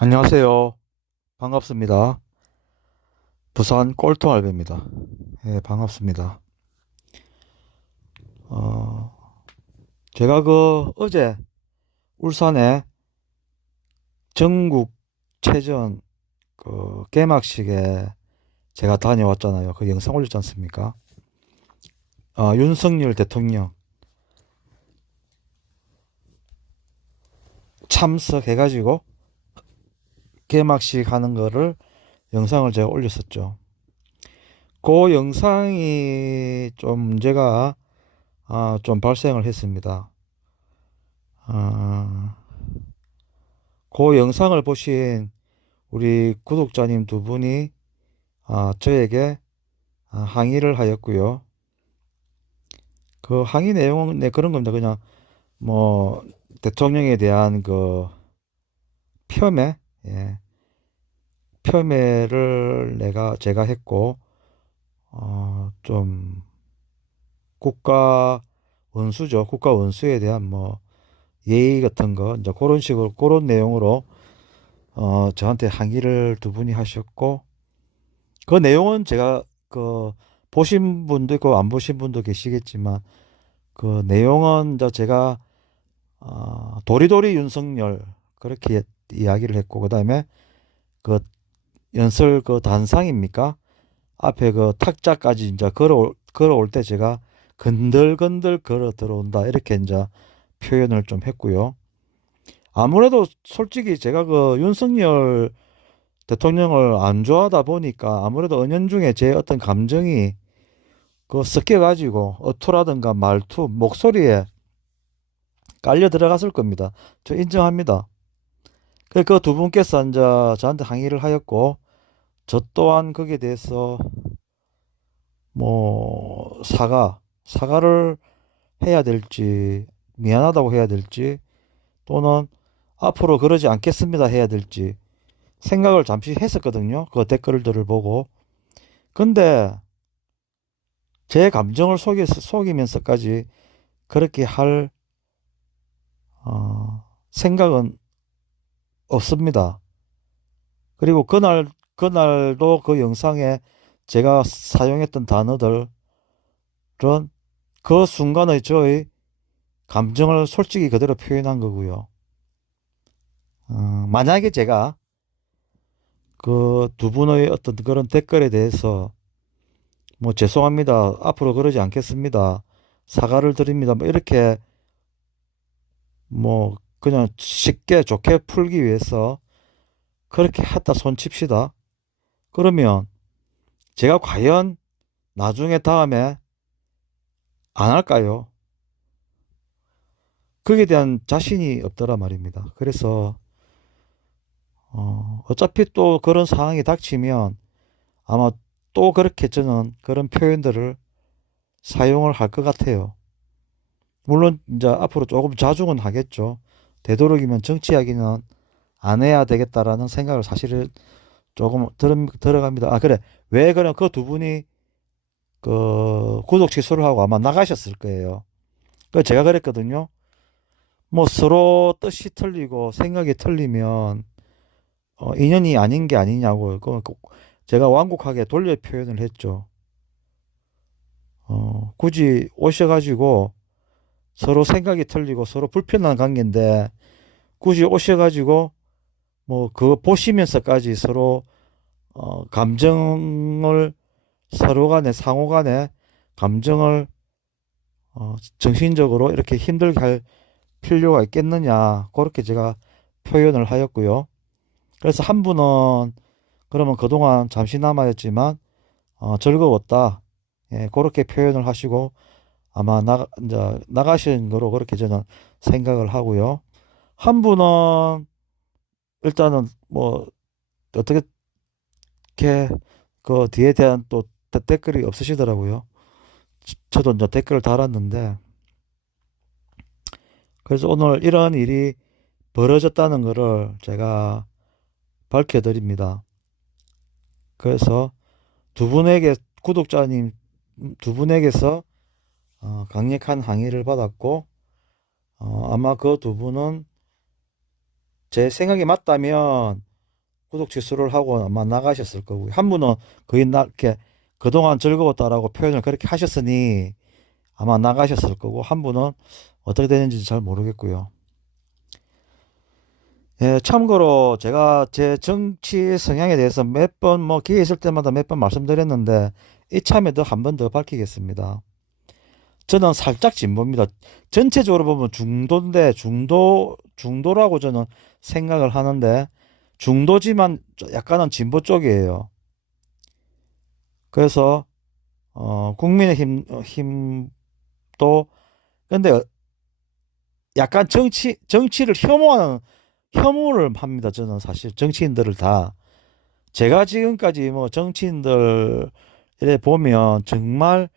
안녕하세요. 반갑습니다. 부산 꼴통알배입니다. 예, 반갑습니다. 어, 제가 어제 울산에 전국체전 개막식에 제가 다녀왔잖아요. 그 영상 올렸지 않습니까? 윤석열 대통령 참석해가지고 개막식 하는 거를 영상을 제가 올렸었죠. 그 영상이 좀 문제가 좀 발생을 했습니다. 아, 그 영상을 보신 우리 구독자님 두 분이 저에게 항의를 하였고요. 그 항의 내용은 그런 겁니다. 그냥 뭐 대통령에 대한 폄훼, 예, 폄훼를 제가 했고 좀 국가 원수죠. 국가 원수에 대한 뭐 예의 같은 거 이제 그런 식으로 그런 내용으로 저한테 항의를 두 분이 하셨고 그 내용은 제가 보신 분도 있고 안 보신 분도 계시겠지만 그 내용은 이제 제가 도리도리 윤석열 그렇게 이야기를 했고 그다음에 그 연설 단상입니까? 앞에 탁자까지 이제 걸어올 때 제가 건들건들 걸어 들어온다 이렇게 이제 표현을 좀 했고요. 아무래도 솔직히 제가 윤석열 대통령을 안 좋아하다 보니까 아무래도 은연중에 제 어떤 감정이 섞여가지고 어투라든가 말투, 목소리에 깔려 들어갔을 겁니다. 저 인정합니다. 그 두 분께서 이제 저한테 항의를 하였고, 저 또한 거기에 대해서 뭐 사과를 해야 될지, 미안하다고 해야 될지, 또는 앞으로 그러지 않겠습니다 해야 될지 생각을 잠시 했었거든요. 그 댓글들을 보고. 근데 제 감정을 속이면서까지 그렇게 할 생각은 없습니다. 그리고 그날도 그 영상에 제가 사용했던 단어들은 그 순간의 저의 감정을 솔직히 그대로 표현한 거고요. 만약에 제가 그 두 분의 어떤 그런 댓글에 대해서 뭐 죄송합니다. 앞으로 그러지 않겠습니다. 사과를 드립니다. 뭐 이렇게 뭐 그냥 쉽게 좋게 풀기 위해서 그렇게 했다 손칩시다. 그러면 제가 과연 나중에 다음에 안 할까요? 거기에 대한 자신이 없더라 말입니다. 그래서 어차피 또 그런 상황이 닥치면 아마 또 그렇게 저는 그런 표현들을 사용을 할 것 같아요. 물론 이제 앞으로 조금 자중은 하겠죠. 되도록이면 정치 이야기는 안 해야 되겠다라는 생각을 사실은 조금 들어갑니다. 그래. 왜 그럼 그 두 분이 구독 취소를 하고 아마 나가셨을 거예요. 제가 그랬거든요. 뭐 서로 뜻이 틀리고 생각이 틀리면 인연이 아닌 게 아니냐고 제가 완곡하게 돌려 표현을 했죠. 굳이 오셔가지고 서로 생각이 틀리고 서로 불편한 관계인데 굳이 오셔가지고 뭐 그거 보시면서까지 서로 감정을 서로 간에 상호 간에 감정을 정신적으로 이렇게 힘들게 할 필요가 있겠느냐 그렇게 제가 표현을 하였고요. 그래서 한 분은 그러면 그동안 잠시나마였지만 즐거웠다. 예, 그렇게 표현을 하시고 아마 이제 나가신 거로 그렇게 저는 생각을 하고요. 한 분은 일단은 뭐 어떻게 그 뒤에 대한 또 댓글이 없으시더라고요. 저도 이제 댓글을 달았는데 그래서 오늘 이런 일이 벌어졌다는 거를 제가 밝혀드립니다. 그래서 두 분에게 구독자님 두 분에게서 강력한 항의를 받았고 아마 그 두 분은 제 생각이 맞다면 구독 취소를 하고 아마 나가셨을 거고요. 한 분은 거의 이렇게 그동안 즐거웠다라고 표현을 그렇게 하셨으니 아마 나가셨을 거고, 한 분은 어떻게 되는지 잘 모르겠고요. 예, 참고로 제가 제 정치 성향에 대해서 몇 번 뭐 기회 있을 때마다 몇 번 말씀드렸는데, 이참에도 한 번 더 밝히겠습니다. 저는 살짝 진보입니다. 전체적으로 보면 중도인데, 중도라고 저는 생각을 하는데, 중도지만 약간은 진보 쪽이에요. 그래서 국민의힘도, 근데 약간 정치를 혐오를 합니다. 저는 사실 정치인들을 다. 제가 지금까지 뭐 정치인들에 보면 정말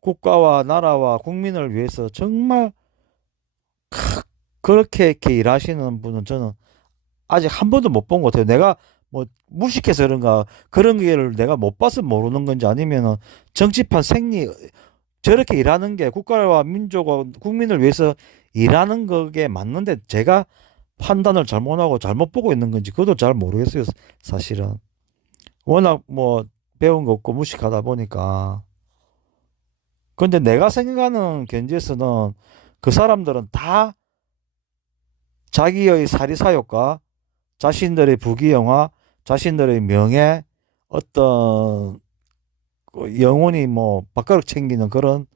국가와 나라와 국민을 위해서 정말 그렇게 이렇게 일하시는 분은 저는 아직 한 번도 못 본 것 같아요. 내가 뭐 무식해서 그런가, 그런 게를 내가 못 봐서 모르는 건지, 아니면은 정치판 생리 저렇게 일하는 게 국가와 민족과 국민을 위해서 일하는 거게 맞는데 제가 판단을 잘못하고 잘못 보고 있는 건지 그것도 잘 모르겠어요. 사실은 워낙 뭐 배운 거 없고 무식하다 보니까. 근데 내가 생각하는 견지에서는 그 사람들은 다 자기의 사리사욕과 자신들의 부귀영화, 자신들의 명예, 어떤 그 영혼이 뭐 밥가락 챙기는 그런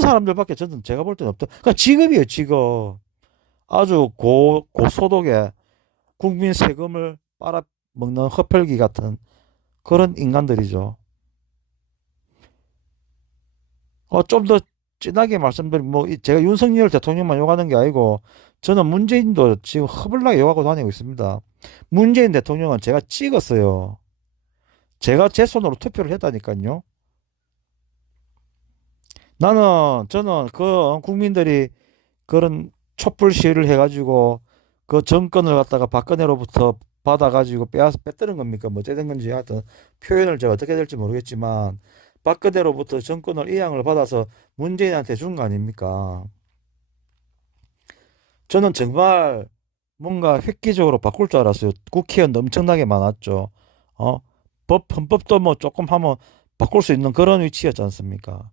사람들밖에 저는 제가 볼 때는 없다. 그러니까 직업이에요, 직업. 아주 고소득의 국민 세금을 빨아먹는 흡혈귀 같은 그런 인간들이죠. 좀 더 진하게 말씀드리면, 뭐, 제가 윤석열 대통령만 욕하는 게 아니고, 저는 문재인도 지금 허블나게 욕하고 다니고 있습니다. 문재인 대통령은 제가 찍었어요. 제가 제 손으로 투표를 했다니까요. 저는 그 국민들이 그런 촛불 시위를 해가지고 그 정권을 갖다가 박근혜로부터 받아가지고 뺐다는 겁니까? 뭐 어쨌든 건지 하여튼 표현을 제가 어떻게 될지 모르겠지만, 박근혜로부터 정권을 이양을 받아서 문재인한테 준 거 아닙니까? 저는 정말 뭔가 획기적으로 바꿀 줄 알았어요. 국회의원도 엄청나게 많았죠. 어? 헌법도 뭐 조금 하면 바꿀 수 있는 그런 위치였지 않습니까?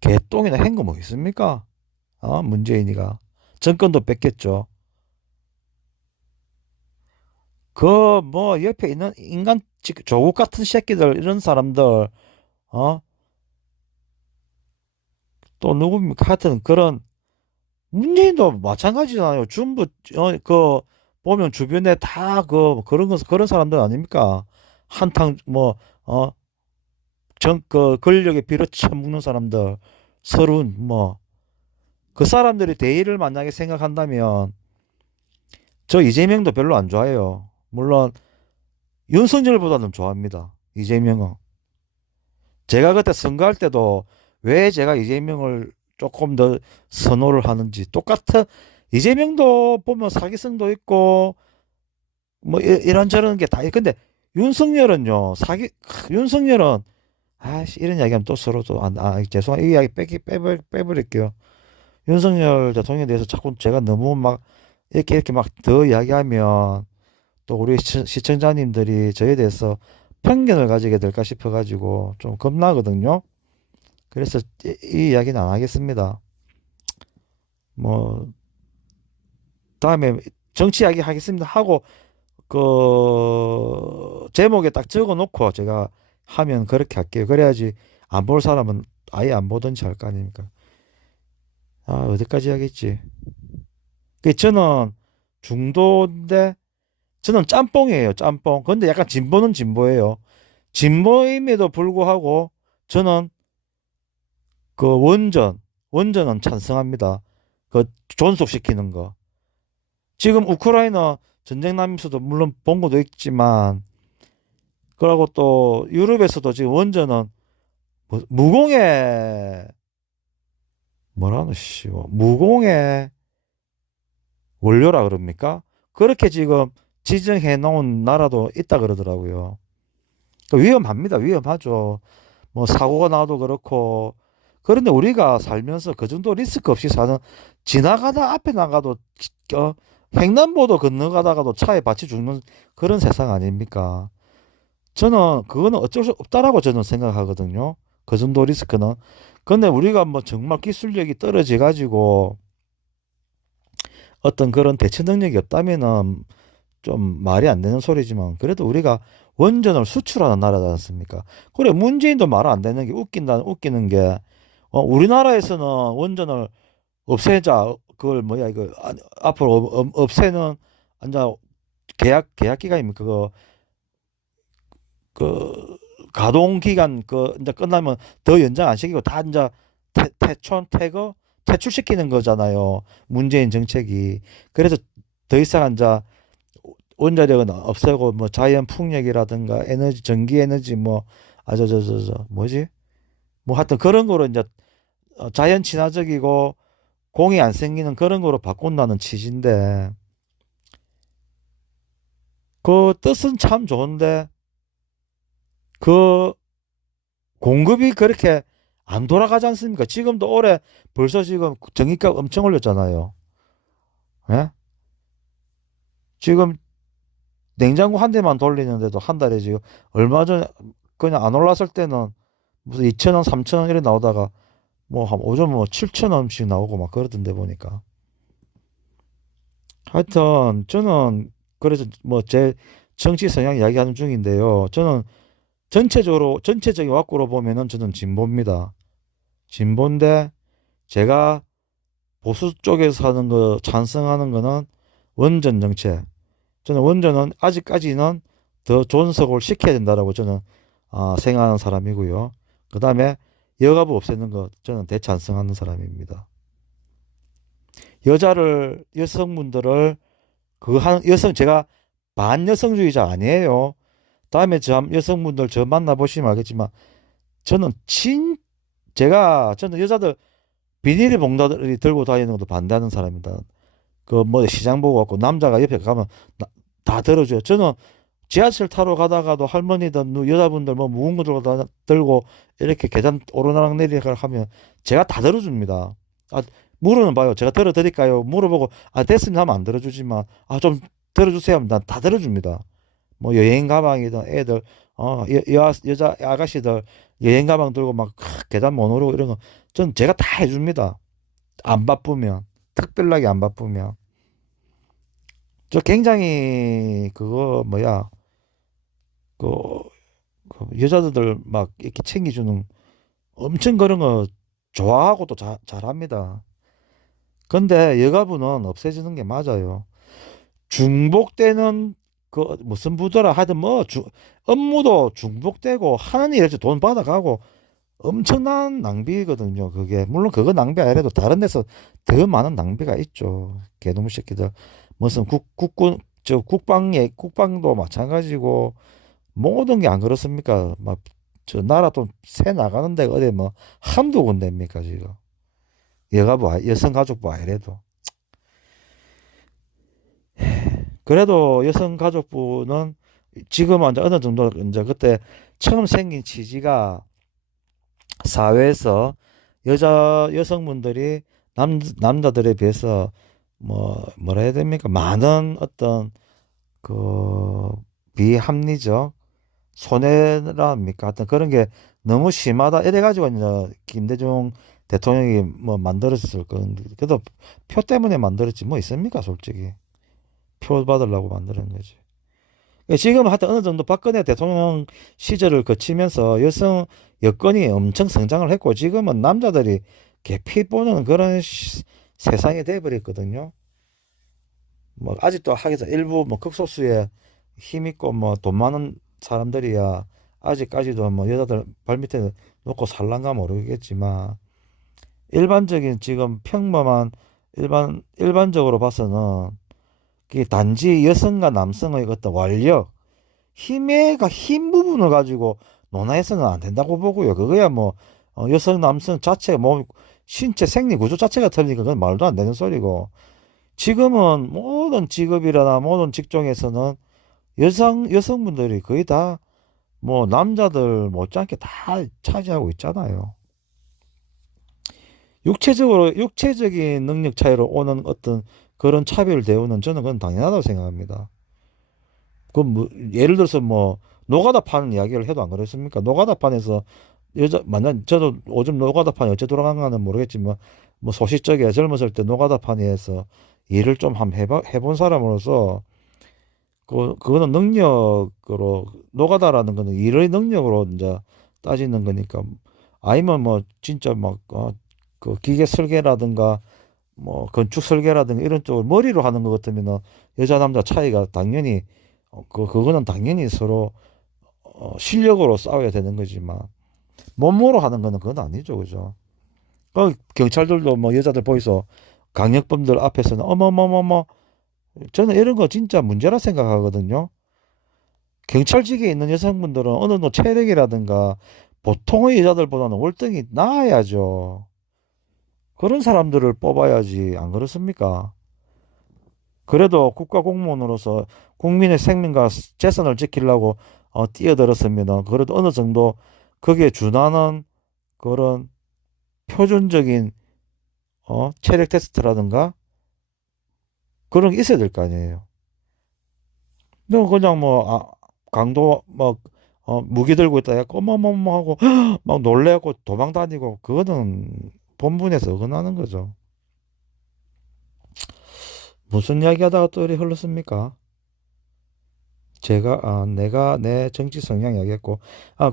개똥이나 한 거 뭐 있습니까? 문재인이가. 정권도 뺏겼죠. 그 뭐 옆에 있는 인간 조국 같은 새끼들, 이런 사람들, 어? 또 누굽니까? 하여튼 그런, 문재인도 마찬가지잖아요. 전부 보면 주변에 다 그런 사람들 아닙니까? 한탕 뭐 권력에 빌어쳐먹는 사람들, 서른 뭐 그 사람들이 대의를 만약에 생각한다면 저 이재명도 별로 안 좋아해요. 물론 윤석열보다는 좋아합니다. 이재명은. 제가 그때 선거할 때도 왜 제가 이재명을 조금 더 선호를 하는지, 똑같은, 이재명도 보면 사기성도 있고 뭐 이런저런 게 다. 근데 윤석열은요, 윤석열은, 아씨, 이런 이야기하면 또 서로 또 죄송해요, 이 이야기 빼버릴게요. 윤석열 대통령에 대해서 자꾸 제가 너무 막 이렇게 막 더 이야기하면 또 우리 시청자님들이 저에 대해서 편견을 가지게 될까 싶어가지고 좀 겁나거든요. 그래서 이 이야기는 안 하겠습니다. 뭐 다음에 정치 이야기 하겠습니다 하고 그 제목에 딱 적어 놓고 제가 하면 그렇게 할게요. 그래야지 안 볼 사람은 아예 안 보든지 할 거 아닙니까? 어디까지 하겠지? 저는 중도인데, 저는 짬뽕이에요, 짬뽕. 근데 약간 진보는 진보예요. 진보임에도 불구하고 저는 그 원전은 찬성합니다. 그 존속시키는 거. 지금 우크라이나 전쟁 나면서도 물론 본 것도 있지만, 그러고 또 유럽에서도 지금 원전은 무공해, 뭐라노 씨, 무공해 원료라 그럽니까? 그렇게 지금 지정해 놓은 나라도 있다 그러더라고요. 위험합니다. 위험하죠. 뭐 사고가 나도 그렇고. 그런데 우리가 살면서 그 정도 리스크 없이 사는, 지나가다 앞에 나가도 횡단보도 건너가다가도 차에 받쳐 죽는 그런 세상 아닙니까? 저는 그거는 어쩔 수 없다라고 저는 생각하거든요. 그 정도 리스크는. 근데 우리가 뭐 정말 기술력이 떨어져 가지고 어떤 그런 대처 능력이 없다면은 좀 말이 안 되는 소리지만 그래도 우리가 원전을 수출하는 나라지 않습니까? 그래 문재인도 말 안 되는 게 웃기는 게 우리나라에서는 원전을 없애자 그걸 뭐야 이거 앞으로 없애는 앉아 계약 기간입니까? 그 가동 기간 그 이제 끝나면 더 연장 안 시키고 다 이제 퇴거 퇴출시키는 거잖아요. 문재인 정책이. 그래서 더 이상 이제 원자력은 없애고 뭐 자연 풍력이라든가 에너지 전기 에너지 뭐 아 저 뭐지? 뭐 하여튼 그런 거로 이제 자연 친화적이고 공이 안 생기는 그런 거로 바꾼다는 취지인데 그 뜻은 참 좋은데 그 공급이 그렇게 안 돌아가지 않습니까? 지금도 올해 벌써 지금 전기값 엄청 올렸잖아요. 예? 지금 냉장고 한 대만 돌리는데도 한 달에 지금 얼마 전에 그냥 안 올랐을 때는 무슨 2천 원, 3천 원 이래 나오다가 뭐 한 오전 뭐 7천 원씩 나오고 막 그러던데 보니까. 하여튼 저는 그래서 뭐 제 정치 성향 이야기하는 중인데요. 저는 전체적인 와꾸로 보면은 저는 진보입니다. 진보인데 제가 보수 쪽에서 하는 거 찬성하는 거는 원전 정책. 저는 원전은 아직까지는 더 존속을 시켜야 된다라고 저는 생각하는 사람이고요. 그 다음에 여가부 없애는 거 저는 대찬성하는 사람입니다. 여성분들을 제가 반여성주의자 아니에요. 다음에 여성분들 저 만나보시면 알겠지만 저는 저는 여자들 비닐을 봉다리 들고 다니는 것도 반대하는 사람입니다. 그 뭐 시장 보고 갖고 남자가 옆에 가면 다 들어줘요. 저는 지하철 타러 가다가도 할머니들 여자분들 뭐 무거운 거 들고 이렇게 계단 오르락내리락 하면 제가 다 들어줍니다. 아, 물어는 봐요. 제가 들어드릴까요? 물어보고 됐습니다 하면 안 들어주지만 좀 들어주세요 하면 난 다 들어줍니다. 뭐 여행 가방이든 애들 여자 아가씨들 여행 가방 들고 막 계단 못 오르고 이런 거 전 제가 다 해줍니다. 안 바쁘면 특별하게 안 바쁘면 저 굉장히 그거 뭐야 그, 그 여자들 막 이렇게 챙겨주는 엄청 그런 거 좋아하고 또 잘합니다. 근데 여가부는 없애지는 게 맞아요. 중복되는 그 무슨 부더라 하여튼 뭐 업무도 중복되고 하는 일에서 돈 받아가고 엄청난 낭비거든요. 그게 물론 그거 낭비 아니라도 다른 데서 더 많은 낭비가 있죠. 개놈 새끼들 무슨 국군 저 국방도 마찬가지고 모든 게 안 그렇습니까? 막 저 나라 돈 새 나가는 데가 어디 뭐 한두 군데입니까 지금 여성가족부 아니래도 그래도 여성가족부는 지금은 이제 어느 정도 이제 그때 처음 생긴 취지가 사회에서 여성분들이 남자들에 비해서 뭐라 해야 됩니까? 많은 어떤 그 비합리적 손해랍니까? 하여튼 그런 게 너무 심하다. 이래가지고 이제 김대중 대통령이 뭐 만들었을 건데 그래도 표 때문에 만들었지 뭐 있습니까? 솔직히 표 받으려고 만드는 거지. 지금 하여튼 어느 정도 박근혜 대통령 시절을 거치면서 여건이 엄청 성장을 했고 지금은 남자들이 개피 보는 그런 세상이 돼버렸거든요. 뭐 아직도 하기서 일부 뭐 극소수의 힘 있고 뭐 돈 많은 사람들이야 아직까지도 뭐 여자들 발밑에 놓고 살란가 모르겠지만 일반적인 지금 평범한 일반적으로 봐서는 그게 단지 여성과 남성의 어떤 완력 힘 부분을 가지고 논하해서는 안 된다고 보고요. 그거야 뭐 여성 남성 자체가 뭐 신체 생리 구조 자체가 틀리니까 그건 말도 안 되는 소리고 지금은 모든 직업이나 모든 직종에서는 여성분들이 거의 다 뭐 남자들 못지않게 다 차지하고 있잖아요. 육체적인 능력 차이로 오는 어떤 그런 차별 대우는 저는 그건 당연하다고 생각합니다. 그 뭐 예를 들어서 뭐 노가다 파는 이야기를 해도 안 그렇습니까? 노가다 판에서 여자 만약 저도 요즘 노가다 판이 어째 돌아가는가는 모르겠지만 뭐 소시적에 젊었을 때 노가다 판에서 일을 좀 한번 해본 사람으로서 그거는 능력으로 노가다라는 거는 일의 능력으로 이제 따지는 거니까 아니면 뭐 진짜 막 그 기계 설계라든가 뭐 건축 설계라든가 이런 쪽을 머리로 하는 것 같으면은 여자 남자 차이가 당연히 그거는 당연히 서로 실력으로 싸워야 되는 거지만 몸으로 하는 거는 그건 아니죠, 그죠? 그 경찰들도 뭐 여자들 보이소 강력범들 앞에서는 어머머머머 저는 이런 거 진짜 문제라 생각하거든요. 경찰직에 있는 여성분들은 어느 정도 체력이라든가 보통의 여자들보다는 월등히 나아야죠. 그런 사람들을 뽑아야지 안 그렇습니까? 그래도 국가 공무원으로서 국민의 생명과 재산을 지키려고 뛰어들었으면 그래도 어느 정도 거기에 준하는 그런 표준적인 체력 테스트라든가 그런 게 있어야 될 거 아니에요. 너 그냥 뭐 강도 막 무기 들고 있다 해갖고 어머머머 하고 막 놀래갖고 도망 다니고 그거는 본분에서 어긋나는 거죠. 무슨 이야기 하다가 또 이리 흘렀습니까? 내가 내 정치 성향 이야기했고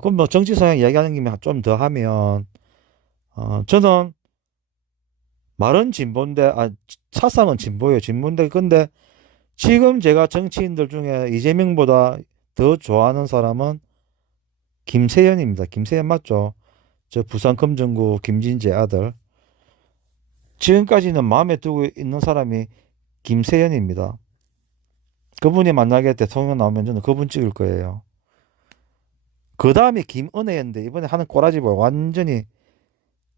그럼 뭐 정치 성향 이야기하는 김에 좀 더 하면 저는 말은 진보인데 사상은 진보예요. 진보인데 근데 지금 제가 정치인들 중에 이재명보다 더 좋아하는 사람은 김세연입니다. 김세연 맞죠? 저 부산 금정구 김진재 아들. 지금까지는 마음에 두고 있는 사람이 김세연입니다. 그분이 만약에 대통령 나오면 저는 그분 찍을 거예요. 그 다음에 김은혜인데 이번에 하는 꼬라지 봐 완전히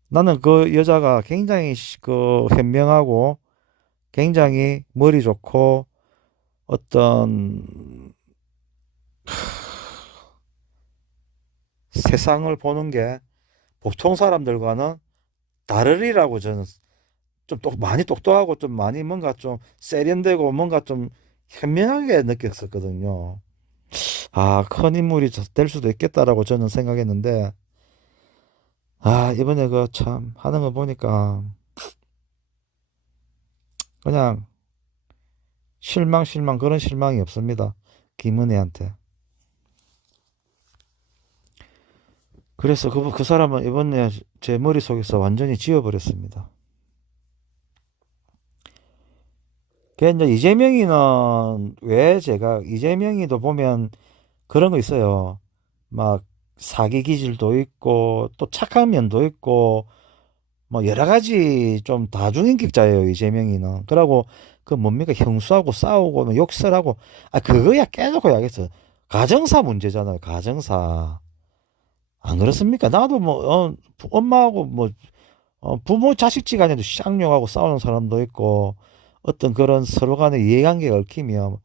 나는 그 여자가 굉장히 그 현명하고 굉장히 머리 좋고 어떤 세상을 보는 게 보통 사람들과는 다르리라고 저는 좀 많이 똑똑하고 좀 많이 뭔가 좀 세련되고 뭔가 좀 현명하게 느꼈었거든요. 큰 인물이 될 수도 있겠다라고 저는 생각했는데 이번에 그 참 하는 거 보니까 그냥 실망 그런 실망이 없습니다. 김은혜한테. 그래서 그 사람은 이번에 제 머릿속에서 완전히 지워버렸습니다. 그 이제 이재명이는 왜 제가 이재명이도 보면 그런 거 있어요. 막 사기 기질도 있고 또 착한 면도 있고 뭐 여러 가지 좀 다중인격자예요 이재명이는. 그러고 그 뭡니까 형수하고 싸우고 뭐 욕설하고 그거야 깨놓고 야겠어. 가정사 문제잖아요 가정사. 안 그렇습니까? 나도 뭐 엄마하고 뭐 부모 자식 지간에도 쌍욕하고 싸우는 사람도 있고 어떤 그런 서로 간의 이해관계가 얽히면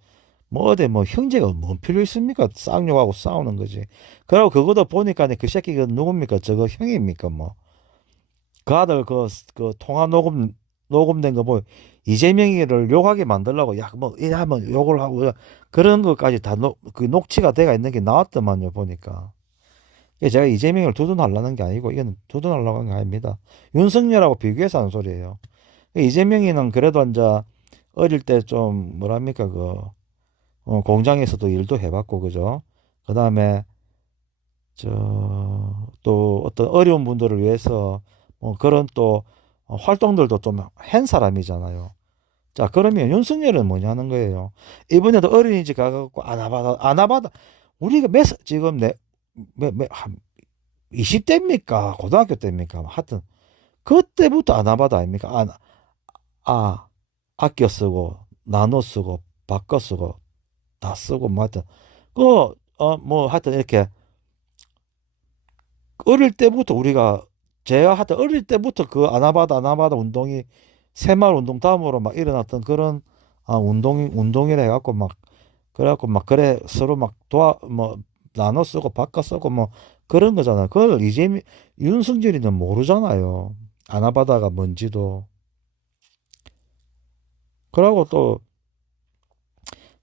뭐 어디 뭐 형제가 뭔 필요 있습니까? 쌍욕하고 싸우는 거지. 그리고 그것도 보니까 그 새끼가 누굽니까? 저거 형입니까? 뭐 그 아들 그 통화 녹음된 거 뭐 이재명이를 욕하게 만들려고 야뭐 욕을 하고 그런 것까지 다 그 녹취가 돼가 있는 게 나왔더만요 보니까. 이게 제가 이재명을 두둔하려는 게 아니고 이건 두둔하려고 하는 게 아닙니다. 윤석열하고 비교해서 하는 소리예요. 이재명이는 그래도 이제 어릴 때 좀 뭐랍니까 그 공장에서도 일도 해봤고 그죠. 그 다음에 저 또 어떤 어려운 분들을 위해서 그런 또 활동들도 좀 한 사람이잖아요. 자 그러면 윤석열은 뭐냐는 거예요. 이번에도 어린이집 가갖고 아나바다 우리가 지금 한 20대입니까 고등학교 때입니까 하여튼 그때부터 아나바다 아닙니까? 아껴 쓰고 나눠 쓰고 바꿔 쓰고 다 쓰고 뭐 하여튼 뭐 하여튼 이렇게 어릴 때부터 제가 하여튼 어릴 때부터 그 아나바다 운동이 새마을 운동 다음으로 막 일어났던 그런 운동이라 해갖고 막 그래갖고 막 그래 서로 막 뭐 나눠 쓰고 바꿔 쓰고 뭐 그런 거잖아요. 그걸 이제 윤석열이는 모르잖아요. 아나바다가 뭔지도. 그러고 또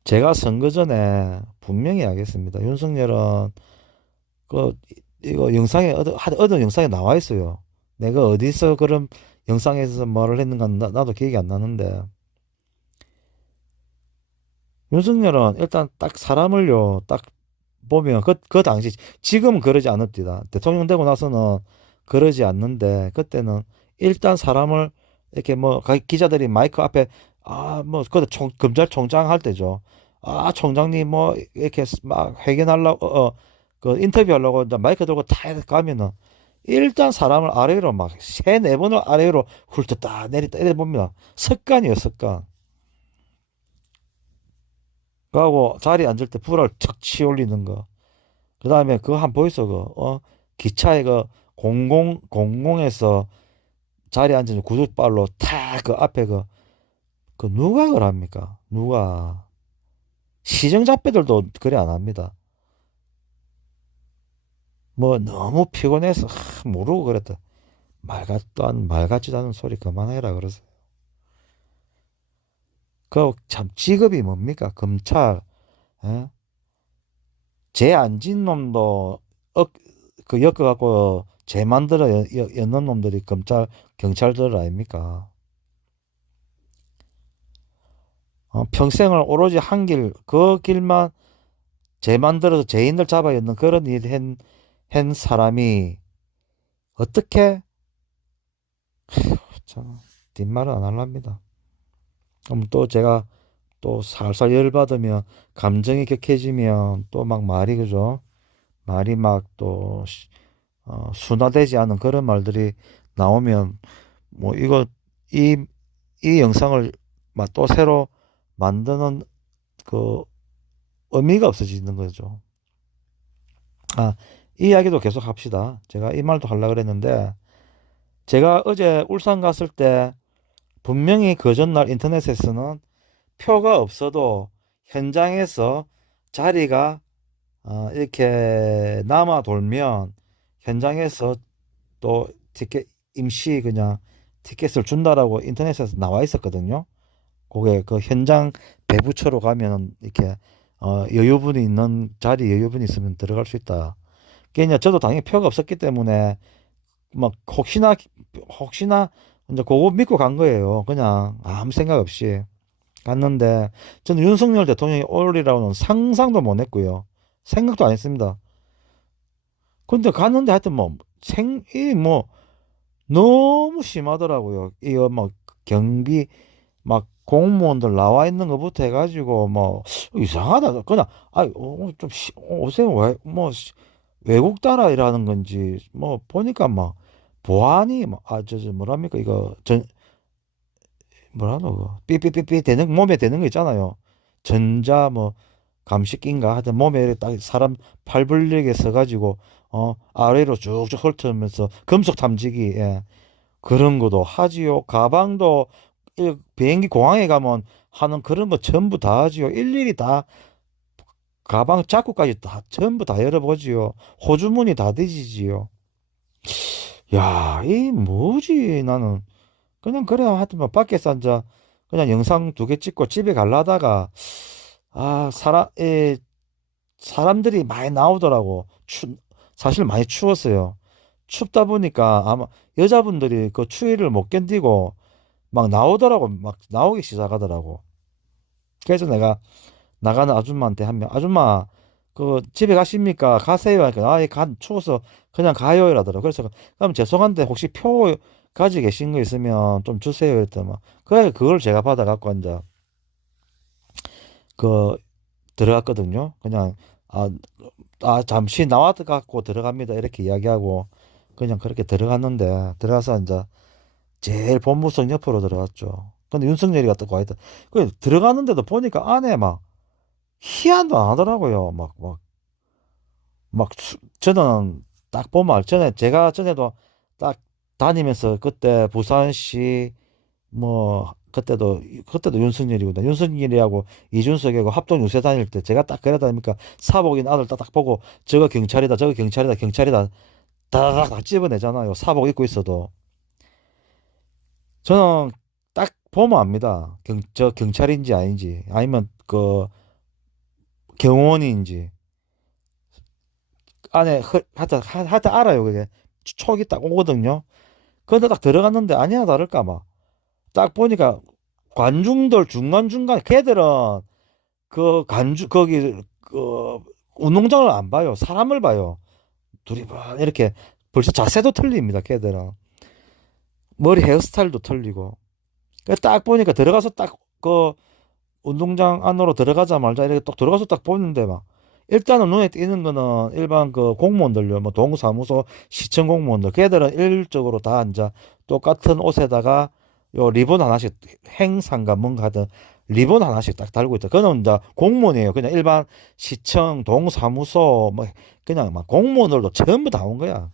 제가 선거 전에 분명히 하겠습니다. 윤석열은 그 이거 영상에 어떤 영상에 나와 있어요. 내가 어디서 그런 영상에서 뭐를 했는가 나도 기억이 안 나는데 윤석열은 일단 딱 사람을요 딱 보면 그 당시 지금은 그러지 않읍니다. 대통령 되고 나서는 그러지 않는데 그때는 일단 사람을 이렇게 뭐 기자들이 마이크 앞에 뭐 그때 검찰총장 할 때죠. 총장님 뭐 이렇게 막 회견하려고 그 인터뷰하려고 이제 마이크 들고 다 가면은 일단 사람을 아래로 막 세네 번을 아래로 훑었다 내렸다 이래 봅니다. 습관이에요, 습관. 그하고 자리에 앉을 때 불을 척 치올리는 거. 그 다음에 그거 한 보이소, 기차에 공공에서 자리에 앉은 구두발로 탁 그 앞에 그 누가 그럽니까? 누가. 시정잡배들도 그래 안 합니다. 뭐 너무 피곤해서 모르고 그랬다. 말 같지도 않은 소리 그만해라 그러세요. 그 참 직업이 뭡니까? 검찰. 예? 죄 안 진 놈도 엮어갖고 죄 만들어 연 놈들이 경찰들 아닙니까? 평생을 오로지 한 그 길만 죄 만들어서 죄인들 잡아 였는 그런 일 한 사람이 어떻게, 참, 뒷말은 안 할랍니다. 그럼 또 제가 또 살살 열받으면 감정이 격해지면 또 막 말이 그죠? 말이 막 또 순화되지 않은 그런 말들이 나오면 뭐 이, 이 영상을 막 또 새로 만드는 그 의미가 없어지는 거죠. 이 이야기도 계속 합시다. 제가 이 말도 하려고 그랬는데 제가 어제 울산 갔을 때 분명히 그 전날 인터넷에서는 표가 없어도 현장에서 자리가 이렇게 남아 돌면 현장에서 또 티켓 임시 그냥 티켓을 준다라고 인터넷에서 나와 있었거든요. 그게 그 현장 배부처로 가면 이렇게 여유분이 있는 자리 여유분이 있으면 들어갈 수 있다. 그게 저도 당연히 표가 없었기 때문에 막 혹시나 이제 그거 믿고 간 거예요. 그냥 아무 생각 없이 갔는데 저는 윤석열 대통령이 오리라고는 상상도 못 했고요. 생각도 안 했습니다. 근데 갔는데 하여튼 뭐 너무 심하더라고요. 이거 뭐 경비 막 공무원들 나와 있는 것부터 해가지고 뭐 이상하다. 그냥 좀 오세요. 왜 뭐 외국 따라 일하는 건지 뭐 보니까 막 보안이 저 뭐랍니까 이거 전 뭐라노 삐삐삐삐 되는 몸에 되는 거 있잖아요. 전자 뭐 감식기인가 하여튼 몸에 이렇게 딱 사람 팔 벌리게 써가지고 아래로 쭉쭉 훑으면서 금속 탐지기, 예. 그런 것도 하지요. 가방도 비행기 공항에 가면 하는 그런 거 전부 다 하지요. 일일이 다 가방 자꾸까지 다 전부 다 열어보지요. 호주머니 다 뒤지지요. 야, 이 뭐지 나는 그냥 그래 하여튼 뭐 밖에서 앉아 그냥 영상 두 개 찍고 집에 가려다가 사람들이 많이 나오더라고. 사실 많이 추웠어요. 춥다 보니까 아마 여자분들이 그 추위를 못 견디고 막 나오더라고. 막 나오기 시작하더라고. 그래서 내가 나가는 아줌마한테 한 명, 아줌마, 그 집에 가십니까? 가세요. 하니까 추워서 그냥 가요. 이러더라고. 그래서 그럼 죄송한데 혹시 표 가지고 계신 거 있으면 좀 주세요. 이랬더니 그래 그걸 제가 받아갖고 이제 그 들어갔거든요. 그냥 잠시 나와서 갖고 들어갑니다. 이렇게 이야기하고 그냥 그렇게 들어갔는데 들어가서 이제 제일 본부석 옆으로 들어갔죠. 근데 윤석열이 갔다 와 있다. 그 들어갔는데도 보니까 안에 막 희한도 안 하더라고요. 저는 딱 보면 제가 전에도 딱 다니면서 그때 부산시 뭐 그때도 윤석열이거든. 윤석열이하고 이준석이하고 합동 유세 다닐 때 제가 딱 그래 다니니까 사복인 아들 딱 보고 저거 경찰이다 저거 경찰이다 다다닥 다 집어내잖아요. 사복 입고 있어도. 저는 딱 보면 압니다. 저 경찰인지 아닌지, 아니면 그 경호원인지. 안에 하여튼 알아요. 그게 촉이 딱 오거든요. 근데 딱 들어갔는데 아니나 다를까 막 딱 보니까 관중들 중간중간 걔들은 그 관중 거기 그 운동장을 안 봐요. 사람을 봐요. 둘이 봐 이렇게 벌써 자세도 틀립니다. 걔들은 머리 헤어스타일도 틀리고. 딱 보니까 들어가서 딱 그 운동장 안으로 들어가자마자 이렇게 딱 들어가서 딱 보는데 막 일단은 눈에 띄는 거는 일반 그 공무원들요. 뭐 동사무소 시청 공무원들 걔들은 일적으로 다 앉아 똑같은 옷에다가 요 리본 하나씩 행사인가 뭔가 하든 리본 하나씩 딱 달고 있다. 그는 이제 공무원이에요. 그냥 일반 시청 동사무소 뭐 그냥 막 공무원들도 전부 다 온 거야.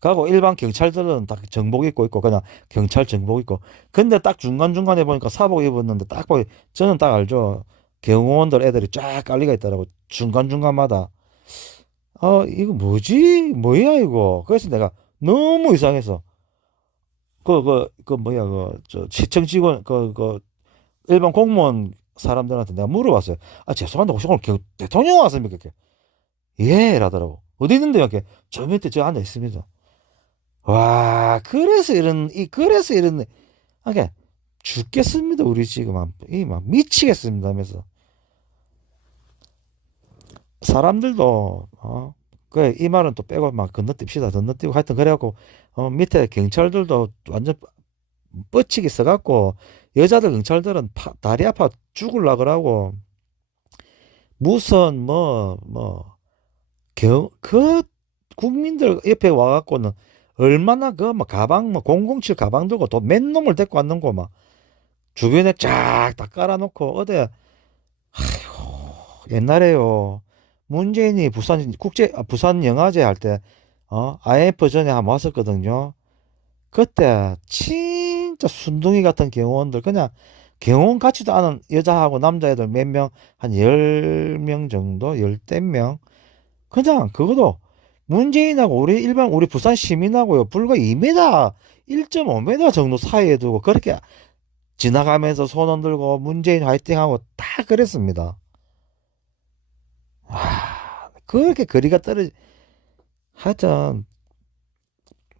그리고 일반 경찰들은 딱 정복 입고 있고 그냥 경찰 정복 입고 근데 딱 중간중간에 보니까 사복 입었는데 딱 보이 저는 딱 알죠. 경호원들 애들이 쫙 깔리가 있더라고 중간중간마다. 이거 뭐지 뭐야 이거. 그래서 내가 너무 이상해서 그 뭐야 그 저 시청 직원 그 일반 공무원 사람들한테 내가 물어봤어요. 죄송한데 혹시 오늘 대통령 왔습니까? 이렇게 예 라더라고. 어디 있는데요? 이렇게 저 밑에 저 앉아 있습니다. 와, 그래서 이런, 하게 죽겠습니다. 우리 지금, 막 미치겠습니다. 하면서. 사람들도, 그래, 이 말은 또 빼고 막 건너뛰시다, 건너뛰고 하여튼 그래갖고, 밑에 경찰들도 완전 뻗치기 써갖고, 여자들 경찰들은 다리 아파 죽을라 그러고, 무슨, 그 국민들 옆에 와갖고는 얼마나 그 뭐 가방 뭐 007 가방 들고 또 맨 놈을 데리고 왔는 거 막 주변에 쫙 다 깔아놓고 어디 옛날에요 문재인이 부산 영화제 할 때 IMF 전에 한번 왔었거든요. 그때 진짜 순둥이 같은 경호원들 그냥 경호원 같지도 않은 여자하고 남자애들 몇 명 한 10명 정도 열댓 명 그냥 그것도 문재인하고 우리 부산 시민하고요 불과 2m 1.5m 정도 사이에 두고 그렇게 지나가면서 손 흔들고 문재인 화이팅하고 다 그랬습니다. 그렇게 거리가 떨어지 하여튼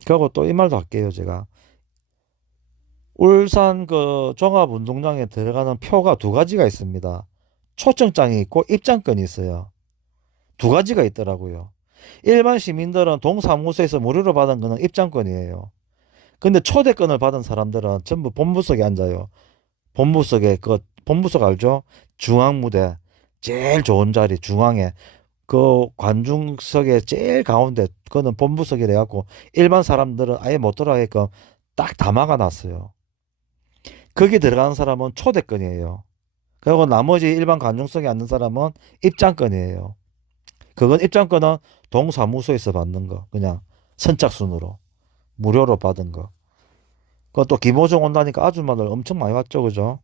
그리고 또 이 말도 할게요 제가 울산 그 종합운동장에 들어가는 표가 두 가지가 있습니다. 초청장이 있고 입장권이 있어요. 두 가지가 있더라고요. 일반 시민들은 동사무소에서 무료로 받은 거는 입장권이에요. 근데 초대권을 받은 사람들은 전부 본부석에 앉아요. 본부석 알죠? 중앙무대 제일 좋은 자리 중앙에 그 관중석의 제일 가운데 그거는 본부석이래 갖고 일반 사람들은 아예 못 들어가게끔 딱 다 막아놨어요. 거기 들어가는 사람은 초대권이에요. 그리고 나머지 일반 관중석에 앉는 사람은 입장권이에요. 그건 입장권은 동사무소에서 받는 거 그냥 선착순으로 무료로 받은 거. 그것도 김호중 온다니까 아줌마들 엄청 많이 왔죠, 그죠?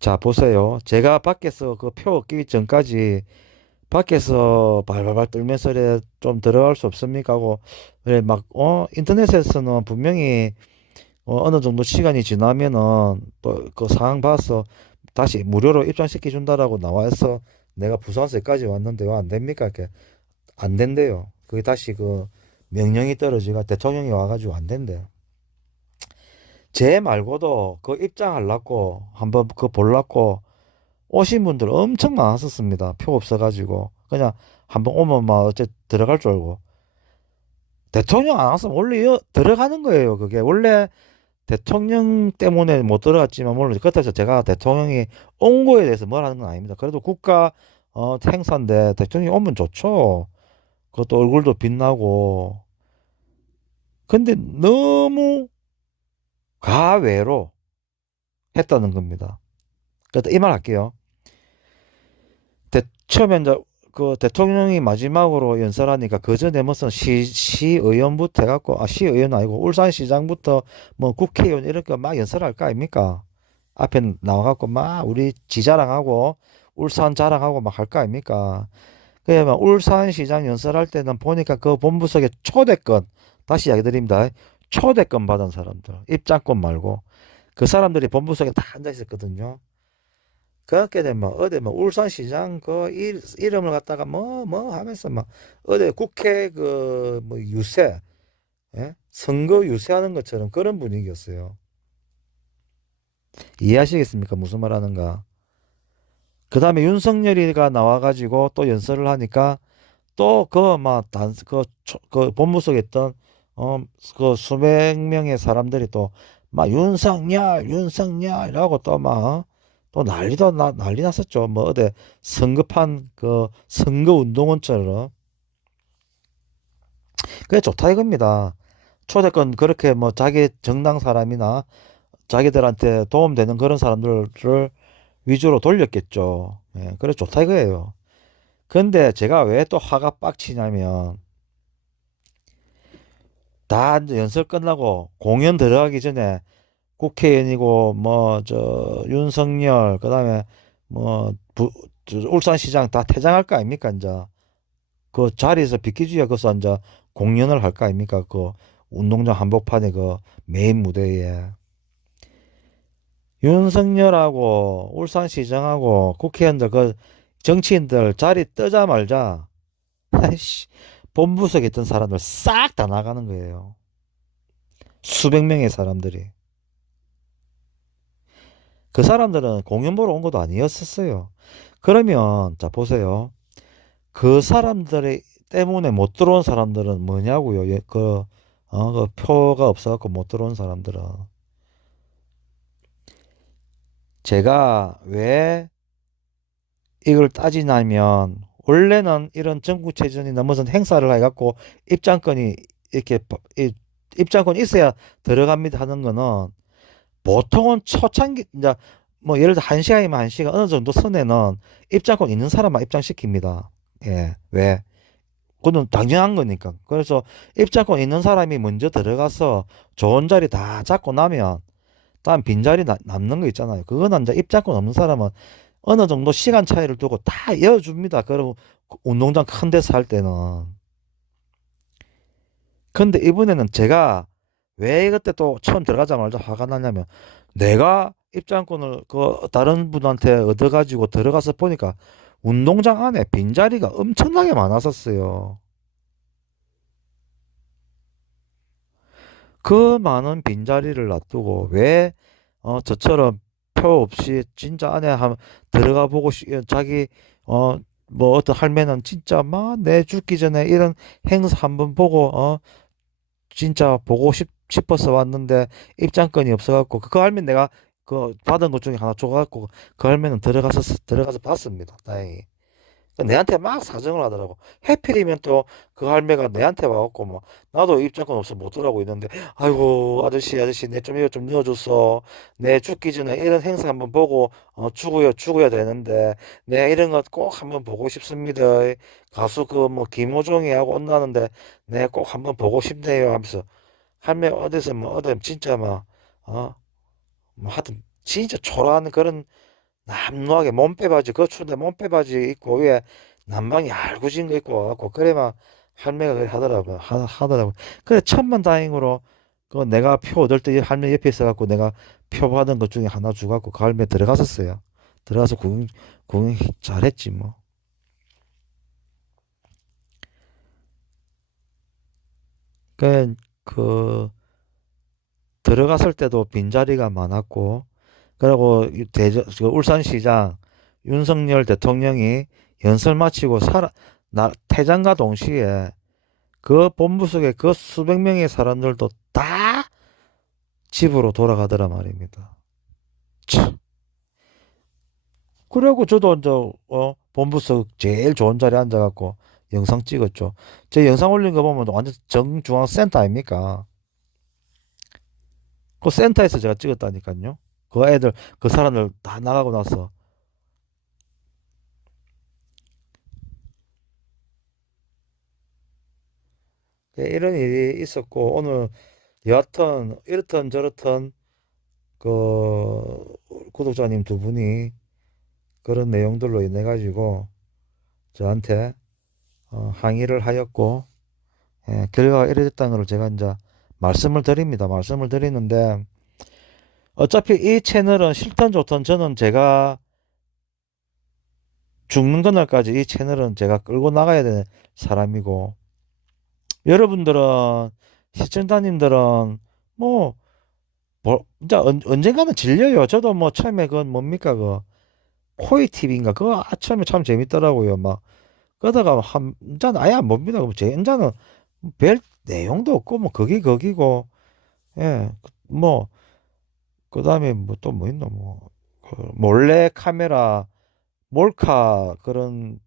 자, 보세요. 제가 밖에서 그 표 끼기 전까지 밖에서 발발발 떨면서 이래 좀 들어갈 수 없습니까? 하고, 그래 막, 인터넷에서는 분명히 어느 정도 시간이 지나면은 또 그 상황 봐서 다시 무료로 입장시켜 준다라고 나와 있어. 내가 부산서까지 왔는데 왜 안 됩니까? 이렇게 안 된대요. 그게 다시 그 명령이 떨어지가 대통령이 와가지고 안 된대요. 제 말고도 그 입장하려고 한번 그 볼라고 오신 분들 엄청 많았었습니다. 표 없어가지고 그냥 한번 오면 막 어째 들어갈 줄 알고 대통령 안 왔으면 원래 들어가는 거예요. 그게 원래 대통령 때문에 못 들어갔지만 물론 그때서 제가 대통령이 온 거에 대해서 뭘 하는 건 아닙니다. 그래도 국가 행사인데 대통령이 오면 좋죠. 그것도 얼굴도 빛나고 근데 너무 가외로 했다는 겁니다. 그래서 이 말 할게요. 처음에 이제 그 대통령이 마지막으로 연설하니까 그 전에 무슨 시의원부터 해갖고 시의원 아니고 울산시장부터 뭐 국회의원 이렇게 막 연설할 거 아닙니까? 앞에 나와갖고 막 우리 지자랑하고 울산 자랑하고 막 할 거 아닙니까? 그래 막 울산시장 연설할 때는 보니까 그 본부석에 초대권 다시 이야기 드립니다. 초대권 받은 사람들, 입장권 말고 그 사람들이 본부석에 다 앉아 있었거든요. 그렇게 되면 어디 뭐 울산시장 그 이름을 갖다가 뭐 하면서 막 어디 국회 그 뭐 유세, 예? 선거 유세하는 것처럼 그런 분위기였어요. 이해하시겠습니까? 무슨 말 하는가? 그 다음에 윤석열이가 나와가지고 또 연설을 하니까 또 그 막 그 본부석에 있던 그 수백 명의 사람들이 또 막 윤석열이라고 또 막 또 난리 났었죠. 뭐 어디 선거판 그 선거 운동원처럼. 그게 좋다 이겁니다. 초대권 그렇게 뭐 자기 정당 사람이나 자기들한테 도움되는 그런 사람들을 위주로 돌렸겠죠. 예, 그래 좋다 이거예요. 근데 제가 왜 또 화가 빡치냐면 다 이제 연설 끝나고 공연 들어가기 전에 국회의원이고 뭐 저 윤석열 그다음에 뭐 울산시장 다 퇴장할 거 아닙니까 이제 그 자리에서 비키주의가 거기서 이제 공연을 할 거 아닙니까 그 운동장 한복판에 그 메인 무대에 윤석열하고 울산시장하고 국회의원들 그 정치인들 자리 뜨자 말자 아이씨 본부석에 있던 사람들 싹 다 나가는 거예요. 수백 명의 사람들이. 그 사람들은 공연 보러 온 것도 아니었었어요. 그러면, 자, 보세요. 그 사람들이 때문에 못 들어온 사람들은 뭐냐고요. 그 표가 없어갖고 못 들어온 사람들은. 제가 왜 이걸 따지냐면, 원래는 이런 전국체전이나 무슨 행사를 해갖고 입장권이 이렇게, 입장권이 있어야 들어갑니다 하는 거는 보통은 초창기 이제 뭐 예를 들어 한 시간이면 한 시간 어느 정도 선에는 입장권 있는 사람만 입장시킵니다. 예, 왜? 그건 당연한 거니까. 그래서 입장권 있는 사람이 먼저 들어가서 좋은 자리 다 잡고 나면 다음 빈자리 남는 거 있잖아요. 그거는 이제 입장권 없는 사람은 어느 정도 시간 차이를 두고 다 이어줍니다. 그리고 운동장 큰 데서 할 때는. 근데 이번에는 제가 왜 그때 또 처음 들어가자마자 화가 나냐면 내가 입장권을 그 다른 분한테 얻어가지고 들어가서 보니까 운동장 안에 빈자리가 엄청나게 많았었어요. 그 많은 빈자리를 놔두고 왜 저처럼 표 없이 진짜 안에 들어가 보고 자기 뭐 어떤 할매는 진짜 막 내 죽기 전에 이런 행사 한번 보고 진짜 보고 싶어서 왔는데 입장권이 없어갖고 그거 알면 내가 그 받은 것 중에 하나 줘갖고 그 알면은 들어가서 봤습니다. 다행히. 내한테 막 사정을 하더라고. 해필이면 또 그 할매가 내한테 와갖고 뭐 나도 입장권 없어 못 들어가고 있는데 아이고 아저씨 내 좀 이거 좀 넣어줬어. 내 죽기 전에 이런 행사 한번 보고 죽어야 되는데 내 이런 것 꼭 한번 보고 싶습니다. 가수 그 뭐 김호종이 하고 온다는데 내 꼭 한번 보고 싶네요 하면서 할매 어디서 뭐 어디 진짜 뭐 하여튼 진짜 초라한 그런 남루하게 몸빼바지 그 추운데 몸빼바지 입고 위에 난방이 알구진 거 입고 와갖고 그래만 할매가 그래 하더라고 그래 천만다행으로 그 내가 표 얻을 때 할매 옆에 있어갖고 내가 표 받은 것 중에 하나 주갖고 그 할매 들어갔었어요. 들어가서 구경 잘했지 뭐. 그 들어갔을 때도 빈자리가 많았고 그리고 그 울산시장 윤석열 대통령이 연설 마치고 퇴장과 동시에 그 본부 속에 그 수백 명의 사람들도 다 집으로 돌아가더라 말입니다. 참. 그리고 저도 이제 본부석 제일 좋은 자리에 앉아갖고 영상 찍었죠. 제 영상 올린 거 보면 완전 정중앙 센터 아닙니까? 그 센터에서 제가 찍었다니까요. 그 애들 그 사람들 다 나가고 나서 이런 일이 있었고 오늘 여하튼 이렇든 저렇든 그 구독자님 두 분이 그런 내용들로 인해 가지고 저한테 항의를 하였고 결과가 이래 됐다는 걸 제가 이제 말씀을 드립니다. 말씀을 드리는데 어차피 이 채널은 싫든 좋든 저는 제가 죽는 그날까지 이 채널은 제가 끌고 나가야 되는 사람이고, 여러분들은, 시청자님들은 뭐, 진짜 언젠가는 질려요. 저도 뭐 처음에 그건 뭡니까 그 코이 TV인가 그거 처음에 참 재밌더라고요. 막 그러다가 한 인자는 아예 안 봅니다. 그럼 제 인자는 별 내용도 없고 뭐 거기고, 예, 뭐 그다음에 뭐 또 뭐 있노 뭐그 몰래 카메라 몰카 그런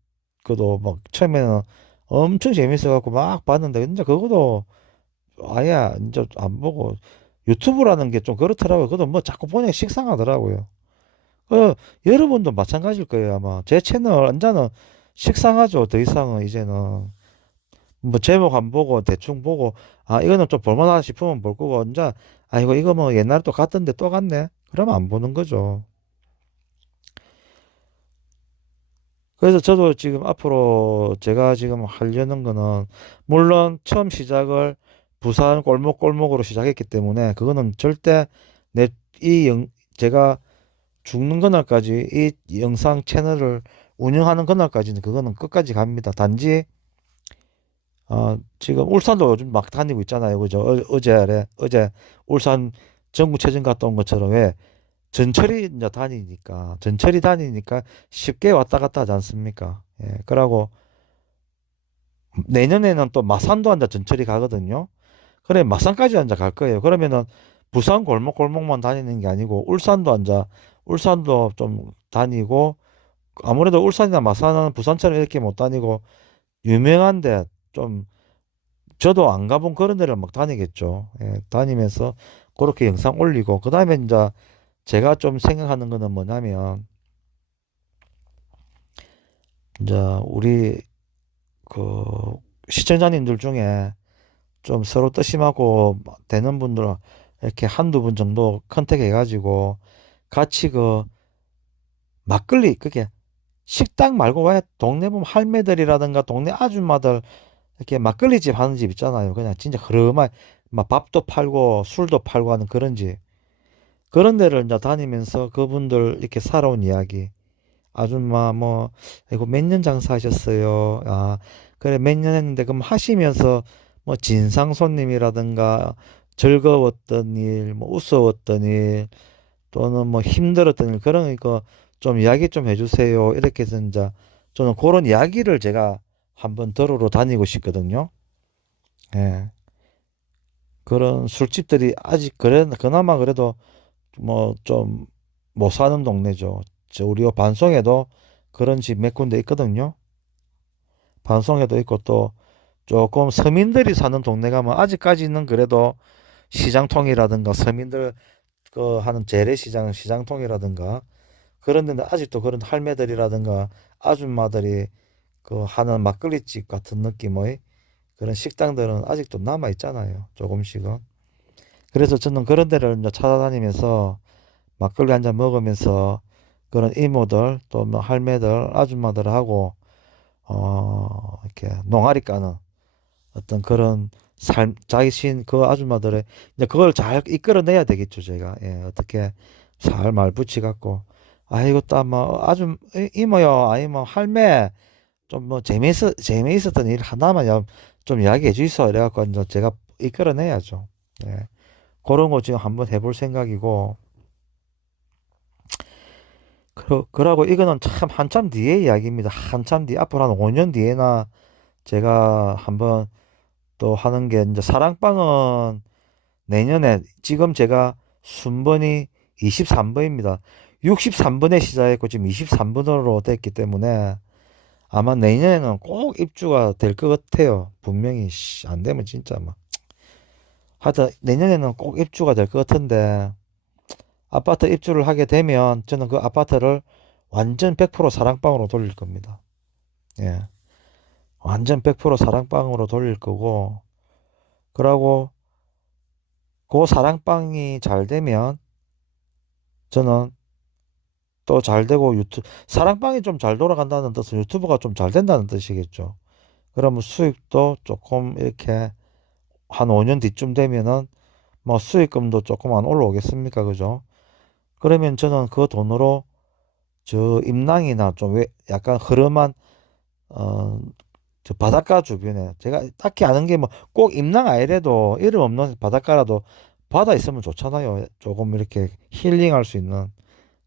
것도 막 처음에는 엄청 재밌어 갖고 막 봤는데 이제 그것도 아예 이제 안 보고, 유튜브라는 게 좀 그렇더라고요. 그것도 뭐 자꾸 보니까 식상하더라고요. 여러분도 마찬가지일 거예요. 아마 제 채널 언제는 식상하죠. 더 이상은 이제는 뭐 제목 안 보고 대충 보고, 아 이거는 좀 볼만하다 싶으면 볼 거고, 언제 아이고 이거 뭐 옛날에 또 갔던데 또 갔네 그러면 안 보는 거죠. 그래서 저도 지금 앞으로 제가 지금 하려는 거는, 물론 처음 시작을 부산 골목골목으로 시작했기 때문에 그거는 절대 내 이 제가 죽는 그날까지 이 영상 채널을 운영하는 그날까지는 그거는 끝까지 갑니다. 단지 지금 울산도 요즘 막 다니고 있잖아요. 그죠? 어제 울산 정부체전 갔다 온 것처럼, 왜 전철이 이제 다니니까, 쉽게 왔다 갔다 하지 않습니까? 예, 그러고 내년에는 또 마산도 앉아 전철이 가거든요. 그래, 마산까지 앉아 갈 거예요. 그러면은 부산 골목골목만 다니는 게 아니고 울산도 좀 다니고, 아무래도 울산이나 마산은 부산처럼 이렇게 못 다니고 유명한데 좀 저도 안 가본 그런 데를 막 다니겠죠. 예, 다니면서 그렇게 영상 올리고, 그 다음에 이제 제가 좀 생각하는 거는 뭐냐면, 이제 우리 그 시청자님들 중에 좀 서로 뜻이맞고 되는 분들 이렇게 한두 분 정도 컨택해 가지고 같이 그 막걸리, 그게 식당 말고 왜 동네 보면 할매들이라든가 동네 아줌마들 이렇게 막걸리 집 하는 집 있잖아요. 그냥 진짜 흐름한, 막 밥도 팔고 술도 팔고 하는 그런 집, 그런 데를 이제 다니면서 그분들 이렇게 살아온 이야기, 아줌마 뭐 이거 몇 년 장사하셨어요? 아 그래 몇 년 했는데, 그럼 하시면서 뭐 진상 손님이라든가 즐거웠던 일, 뭐 웃어왔던 일, 또는 뭐 힘들었던 일, 그런 거 좀 이야기 좀 해주세요. 이렇게 해서 이제 저는 그런 이야기를 제가 한번 들으러 다니고 싶거든요. 예. 그런 술집들이 아직 그나마 그래도 뭐 좀 못 사는 동네죠. 우리 반송에도 그런 집 몇 군데 있거든요. 반송에도 있고, 또 조금 서민들이 사는 동네 가면 아직까지는 그래도 시장통이라든가 서민들 그 하는 재래시장 시장통이라든가 그런 데는 아직도 그런 할매들이라든가 아줌마들이 그 하는 막걸리집 같은 느낌의 그런 식당들은 아직도 남아 있잖아요. 조금씩은. 그래서 저는 그런 데를 이제 찾아다니면서 막걸리 한 잔 먹으면서 그런 이모들 또 뭐 할매들 아줌마들하고 이렇게 농아리 까는 어떤 그런 삶, 자신 그 아줌마들의 이제 그걸 잘 이끌어내야 되겠죠, 제가. 예, 어떻게 잘 말 붙이 갖고, 아이고 따뭐 이모요, 아니 뭐 할매 좀 뭐 재미있었던 일 하나만 좀 이야기해 주이소 이래 갖고 이제 제가 이끌어내야죠. 예. 그런 거 지금 한번 해볼 생각이고, 그러고 이거는 참 한참 뒤의 이야기입니다. 한참 뒤, 앞으로 한 5년 뒤에나 제가 한번 또 하는 게, 이제 사랑방은 내년에, 지금 제가 순번이 23번입니다. 63번에 시작했고 지금 23번으로 됐기 때문에 아마 내년에는 꼭 입주가 될 것 같아요. 분명히 안 되면 진짜 막, 하여튼 내년에는 꼭 입주가 될 것 같은데, 아파트 입주를 하게 되면 저는 그 아파트를 완전 100% 사랑방으로 돌릴 겁니다. 예. 완전 100% 사랑방으로 돌릴 거고, 그러고 그 사랑방이 잘 되면 저는 또 잘 되고, 사랑방이 좀 잘 돌아간다는 뜻은 유튜브가 좀 잘 된다는 뜻이겠죠. 그러면 수익도 조금 이렇게 한 5년 뒤쯤 되면은 뭐 수익금도 조금 안 올라오겠습니까? 그죠? 그러면 저는 그 돈으로 저 임랑이나 좀 왜 약간 흐름한 어 저 바닷가 주변에 제가 딱히 아는 게 뭐 꼭 임랑 아니래도 이름 없는 바닷가라도 바다 있으면 좋잖아요. 조금 이렇게 힐링할 수 있는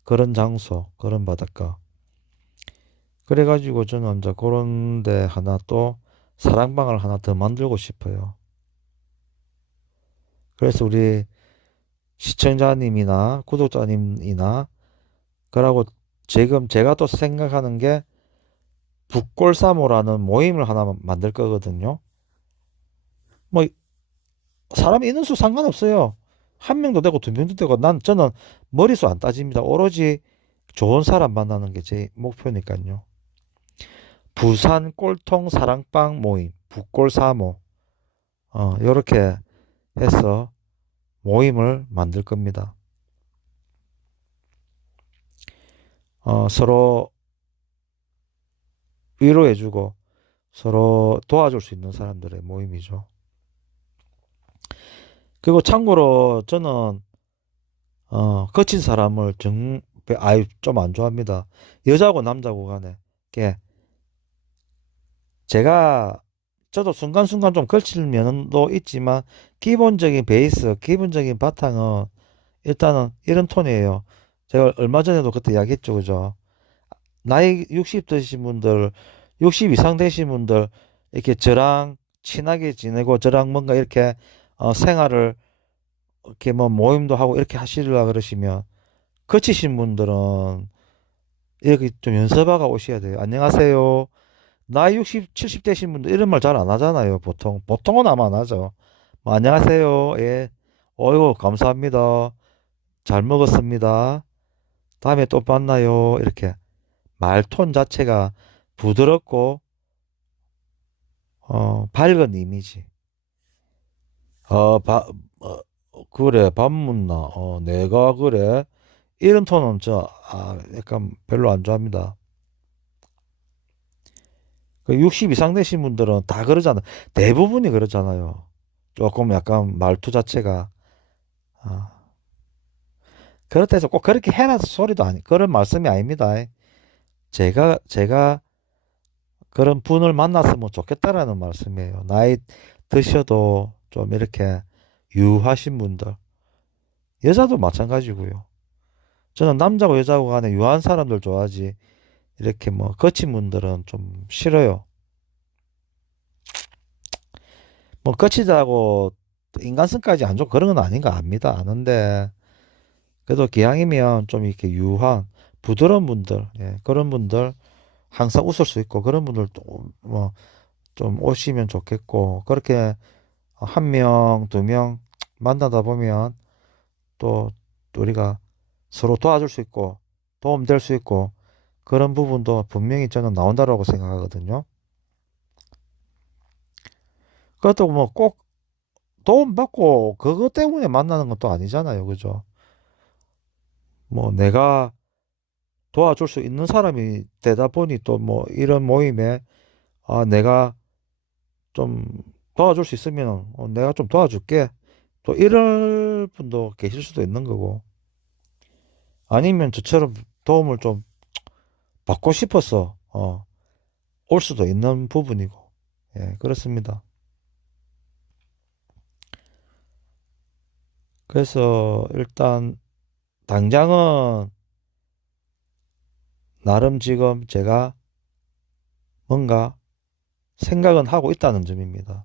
그런 장소, 그런 바닷가. 그래가지고 저는 이제 그런 데 하나 또 사랑방을 하나 더 만들고 싶어요. 그래서 우리 시청자님이나 구독자님이나 그러고 지금 제가 또 생각하는 게 북골사모라는 모임을 하나 만들 거거든요. 뭐 사람이 있는 수 상관없어요. 한 명도 되고 두 명도 되고 저는 머리수 안 따집니다. 오로지 좋은 사람 만나는 게 제 목표니까요. 부산 꼴통 사랑방 모임, 북골사모. 요렇게 해서 모임을 만들 겁니다. 서로 위로해주고 서로 도와줄 수 있는 사람들의 모임이죠. 그리고 참고로 저는 거친 사람을 아유 좀 안 좋아합니다. 여자고 남자고 간에. 게 제가 저도 순간순간 좀 걸칠 면도 있지만 기본적인 베이스, 기본적인 바탕은 일단은 이런 톤이에요. 제가 얼마 전에도 그때 이야기했죠, 그죠? 나이 60 되신 분들, 60 이상 되신 분들 이렇게 저랑 친하게 지내고 저랑 뭔가 이렇게 생활을 이렇게 뭐 모임도 하고 이렇게 하시려 그러시면 거치신 분들은 이렇게 좀 연습하고 오셔야 돼요. 안녕하세요. 나이 60, 70 되신 분들 이런 말 잘 안 하잖아요. 보통은 아마 안 하죠. 뭐, 안녕하세요. 예. 어이구, 감사합니다. 잘 먹었습니다. 다음에 또 만나요. 이렇게 말톤 자체가 부드럽고 밝은 이미지. 어, 바, 어, 그래, 밥 묻나? 내가 그래. 이런 톤은 약간 별로 안 좋아합니다. 그 60 이상 되신 분들은 다 그러잖아요. 대부분이 그러잖아요. 조금 약간 말투 자체가. 아, 그렇다 해서 꼭 그렇게 해라 소리도 아니, 그런 말씀이 아닙니다. 제가 그런 분을 만났으면 좋겠다라는 말씀이에요. 나이 드셔도 좀 이렇게 유하신 분들. 여자도 마찬가지고요. 저는 남자고 여자고 간에 유한 사람들 좋아하지. 이렇게 뭐 거친 분들은 좀 싫어요. 뭐 거치다고 인간성까지 안 좋고 그런 건 아닌가 압니다. 아는데 그래도 기왕이면 좀 이렇게 유한 부드러운 분들, 예, 그런 분들 항상 웃을 수 있고 그런 분들 또뭐 좀 오시면 좋겠고 그렇게 한 명, 두 명 만나다 보면 또 우리가 서로 도와줄 수 있고 도움될 수 있고 그런 부분도 분명히 저는 나온다라고 생각하거든요. 그것도 뭐 꼭 도움받고 그것 때문에 만나는 것도 아니잖아요. 그죠? 뭐 내가 도와줄 수 있는 사람이 되다 보니 또 뭐 이런 모임에 내가 좀 도와줄 수 있으면 내가 좀 도와줄게. 또 이럴 분도 계실 수도 있는 거고 아니면 저처럼 도움을 좀 받고 싶어서 올 수도 있는 부분이고 예, 그렇습니다. 그래서 일단 당장은 나름 지금 제가 뭔가 생각은 하고 있다는 점입니다.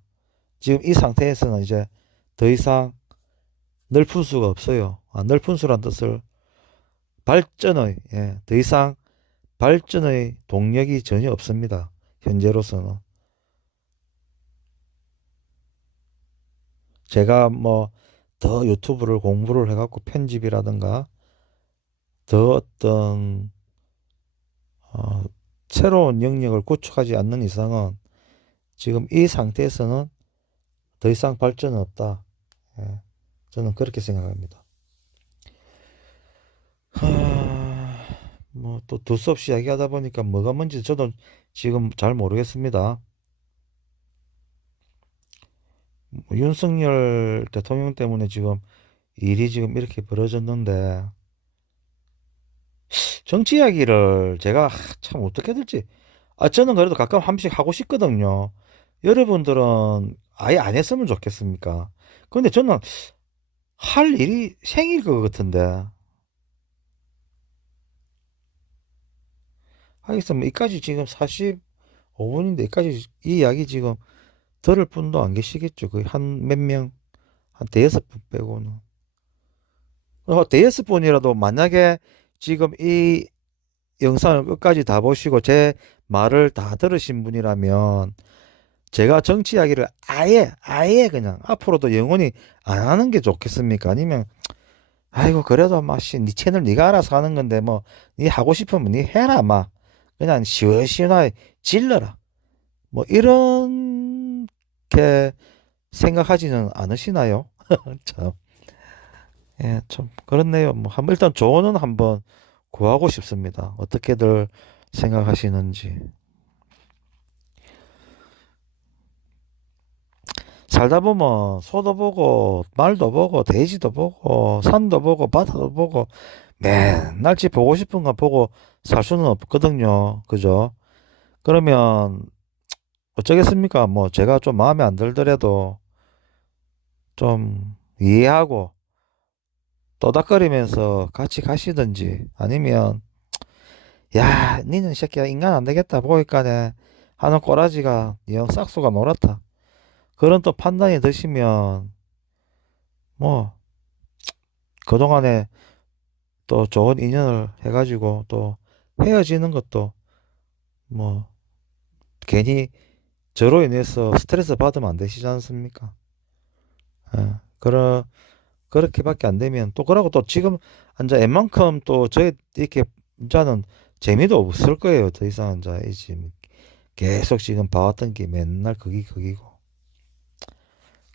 지금 이 상태에서는 이제 더 이상 넓은 수가 없어요. 넓은 수란 뜻을 더 이상 발전의 동력이 전혀 없습니다. 현재로서는. 제가 뭐 더 유튜브를 공부를 해갖고 편집이라든가 더 어떤 어, 새로운 영역을 구축하지 않는 이상은 지금 이 상태에서는 더 이상 발전은 없다. 예, 저는 그렇게 생각합니다. 뭐 또 두수 없이 이야기하다 보니까 뭐가 뭔지 저도 지금 잘 모르겠습니다. 윤석열 대통령 때문에 지금 일이 지금 이렇게 벌어졌는데, 정치 이야기를 제가 참 어떻게 될지, 저는 그래도 가끔 한 번씩 하고 싶거든요. 여러분들은 아예 안 했으면 좋겠습니까? 근데 저는 할 일이 생길 것 같은데, 하겠으면 이까지 지금 45분인데, 이까지 이 이야기 지금 들을 분도 안 계시겠죠. 거의 한 몇 명, 한 대여섯 분 빼고는. 대여섯 분이라도 만약에 지금 이 영상을 끝까지 다 보시고 제 말을 다 들으신 분이라면 제가 정치 이야기를 아예 그냥 앞으로도 영원히 안 하는 게 좋겠습니까? 아니면 아이고 그래도 막씨 네 채널 네가 알아서 하는 건데 뭐 네 하고 싶으면 네 해라 막 그냥 시원시원하게 질러라 뭐 이렇게 생각하지는 않으시나요? 참, 예, 좀 그렇네요. 뭐 한번 일단 조언은 한번 구하고 싶습니다. 어떻게들 생각하시는지. 살다 보면 소도 보고 말도 보고 돼지도 보고 산도 보고 바다도 보고 맨날 지 보고 싶은 거 보고 살 수는 없거든요. 그죠? 그러면 어쩌겠습니까? 뭐 제가 좀 마음에 안 들더라도 좀 이해하고 떠닥거리면서 같이 가시든지 아니면 야 니는 이 새끼야 인간 안 되겠다 보니까네 하는 꼬라지가 영 싹수가 놀았다. 그런 또 판단이 드시면 뭐 그동안에 또 좋은 인연을 해가지고 또 헤어지는 것도 뭐 괜히 저로 인해서 스트레스 받으면 안 되시지 않습니까? 예. 그렇게밖에 안 되면 또 그러고 또 지금 이제 웬만큼 또 저희 이렇게 이제는 재미도 없을 거예요. 더 이상 이제 이 지금 계속 지금 봐왔던 게 맨날 거기고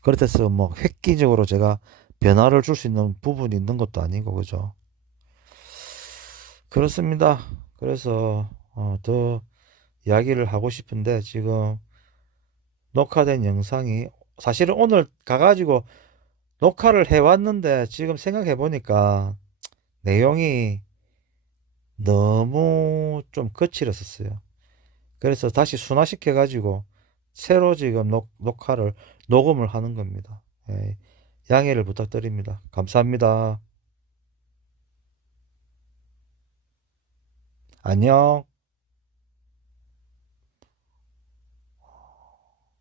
그렇다해서 뭐 획기적으로 제가 변화를 줄 수 있는 부분이 있는 것도 아니고 그죠? 그렇습니다. 그래서 더 이야기를 하고 싶은데 지금 녹화된 영상이 사실은 오늘 가가지고 녹화를 해왔는데 지금 생각해 보니까 내용이 너무 좀 거칠었었어요. 그래서 다시 순화시켜 가지고 새로 지금 녹화를 녹음을 하는 겁니다. 예, 양해를 부탁드립니다. 감사합니다. 안녕.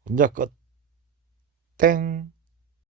이제 끝. 땡.